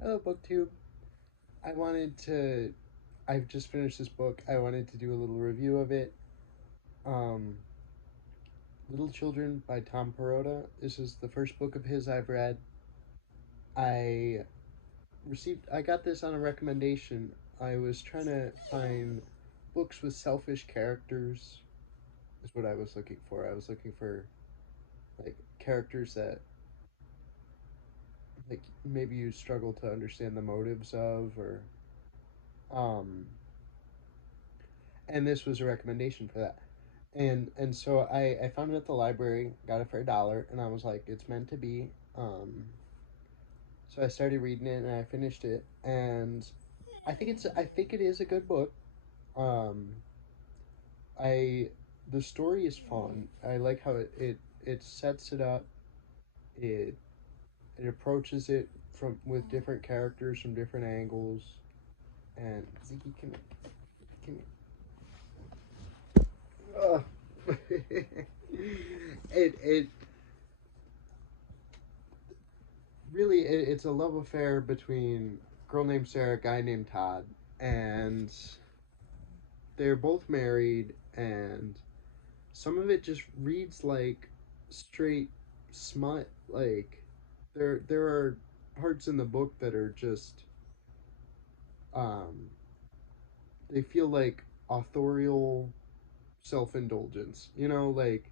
Hello, BookTube. I wanted to. I've just finished this book. I wanted to do a little review of it. Um, Little Children by Tom Perrotta. This is the first book of his I've read. I I got this on a recommendation. I was trying to find books with selfish characters, is what I was looking for. I was looking for, like, characters that, like, maybe you struggle to understand the motives of, or, um, and this was a recommendation for that. And so I found it at the library, got it for $1, and I was like, it's meant to be. So I started reading it and I finished it, and I think it is a good book. Um, I the story is fun. I like how it sets it up. It it approaches it from with different characters from different angles. And Ziggy, can it really it's a love affair between a girl named Sarah, a guy named Todd, and they're both married, and some of it just reads like straight smut. Like there are parts in the book that are just um they feel like authorial self-indulgence, like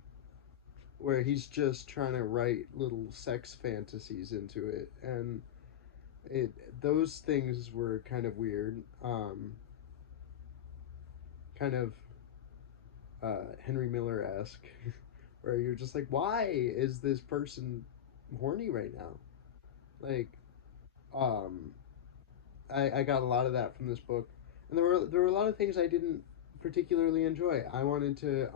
where he's just trying to write little sex fantasies into it, and it those things were kind of weird, kind of Henry Miller-esque, where you're just like, why is this person horny right now? Like, um, I got a lot of that from this book, and there were a lot of things I didn't particularly enjoy. I wanted to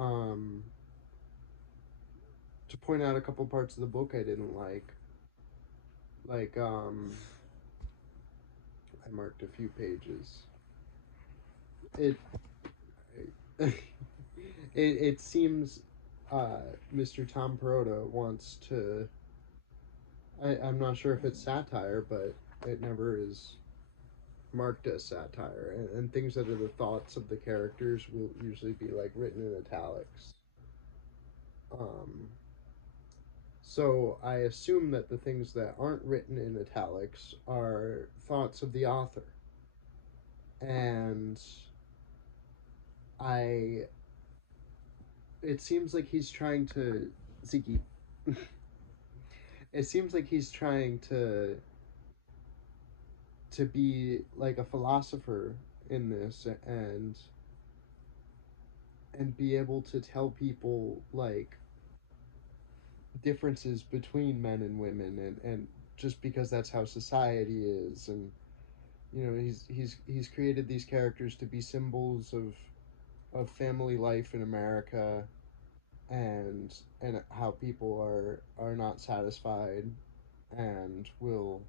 point out a couple parts of the book I didn't like. Like, I marked a few pages. It it seems Mr. Tom Perrotta wants to. I'm not sure if it's satire, but it never is marked as satire. And things that are the thoughts of the characters will usually be like written in italics. Um, so I assume that the things that aren't written in italics are thoughts of the author. And I. It seems like he's trying to. Ziki. It seems like he's trying to be like a philosopher in this, and be able to tell people like differences between men and women, and just because that's how society is. And he's created these characters to be symbols of family life in America, and how people are not satisfied, and will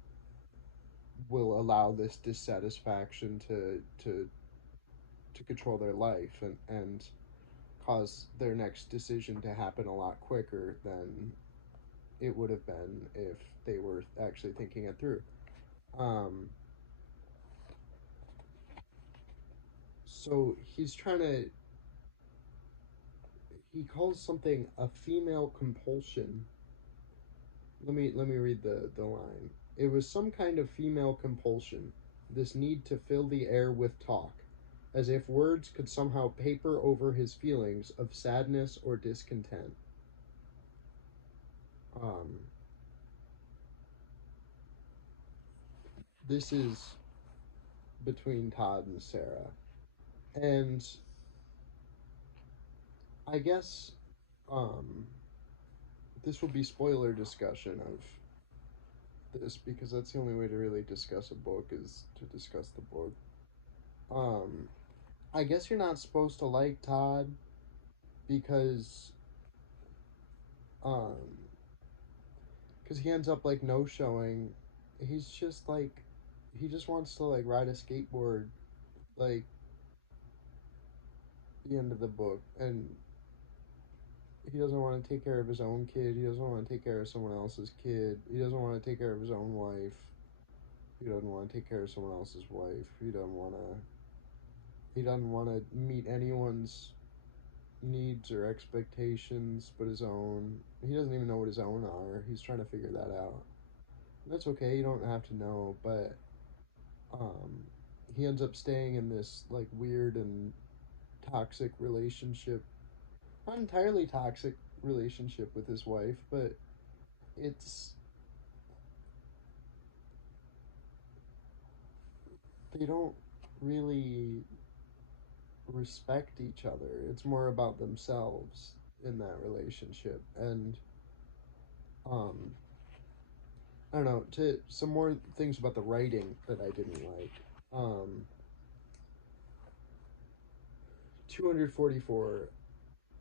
allow this dissatisfaction to control their life, and cause their next decision to happen a lot quicker than it would have been if they were actually thinking it through. Um, so he's trying to. He calls something a female compulsion. Let me read the line. It was some kind of female compulsion, this need to fill the air with talk, as if words could somehow paper over his feelings of sadness or discontent. Um, this is between Todd and Sarah, and I guess um, this will be spoiler discussion of this, because that's the only way to really discuss a book, is to discuss the book. Um, I guess you're not supposed to like Todd because um because he ends up like no showing. He's just like he just wants to like ride a skateboard, like, the end of the book, and he doesn't want to take care of his own kid. He doesn't want to take care of someone else's kid. He doesn't want to take care of his own wife. He doesn't want to take care of someone else's wife. He doesn't want to meet anyone's needs or expectations but his own. He doesn't even know what his own are. He's trying to figure that out. And that's okay. You don't have to know, but um, he ends up staying in this like weird and toxic relationship. Not entirely toxic relationship with his wife, but it's they don't really respect each other. It's more about themselves in that relationship. And um I don't know, to some more things about the writing that I didn't like. Um 244,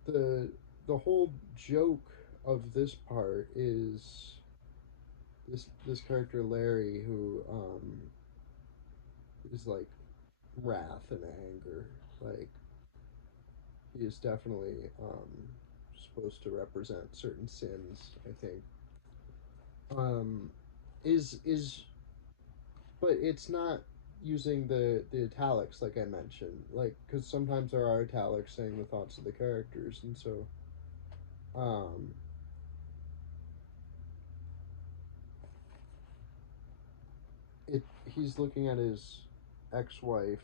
the the whole joke of this part is this character Larry who is like wrath and anger. Like he is definitely supposed to represent certain sins, I think. Um is but it's not using the italics like I mentioned, like because sometimes there are italics saying the thoughts of the characters, and so um, it he's looking at his ex-wife,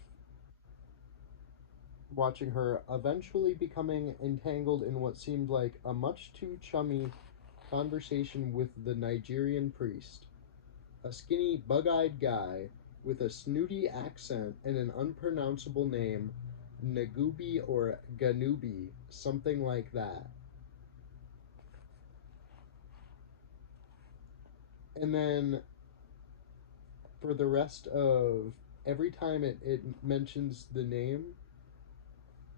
watching her eventually becoming entangled in what seemed like a much too chummy conversation with the Nigerian priest, a skinny, bug-eyed guy with a snooty accent and an unpronounceable name, Nagubi or Ganubi, something like that. And then for the rest of every time it mentions the name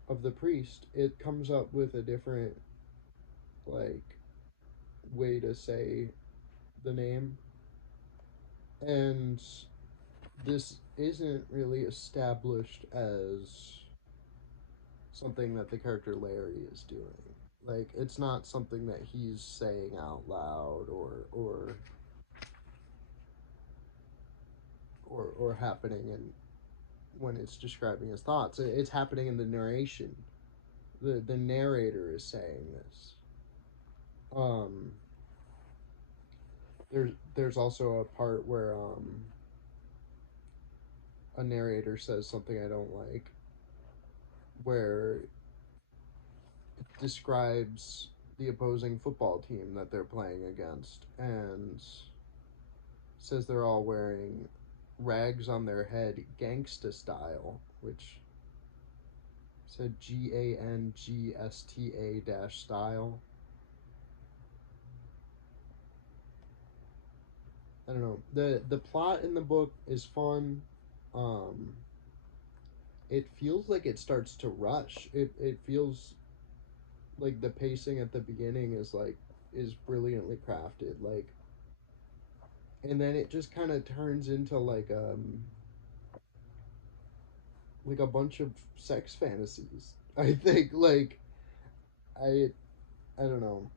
of the priest, it comes up with a different like way to say the name. And this isn't really established as something that the character Larry is doing. Like it's not something that he's saying out loud or happening in when it's describing his thoughts. It's happening in the narration. The narrator is saying this. Um, there's also a part where a narrator says something I don't like, where it describes the opposing football team that they're playing against and says they're all wearing rags on their head, gangsta style, which said GANGSTA dash style. I don't know. The plot in the book is fun. Um, it feels like it starts to rush. It feels like the pacing at the beginning is brilliantly crafted. And then it just kind of turns into like a bunch of sex fantasies. I think I I don't know.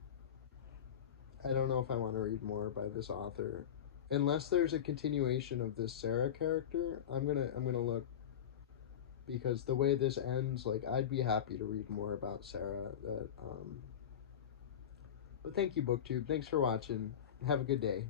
I don't know if I want to read more by this author. Unless there's a continuation of this Sarah character, I'm gonna look, because the way this ends, like I'd be happy to read more about Sarah. But thank you, BookTube. Thanks for watching. Have a good day.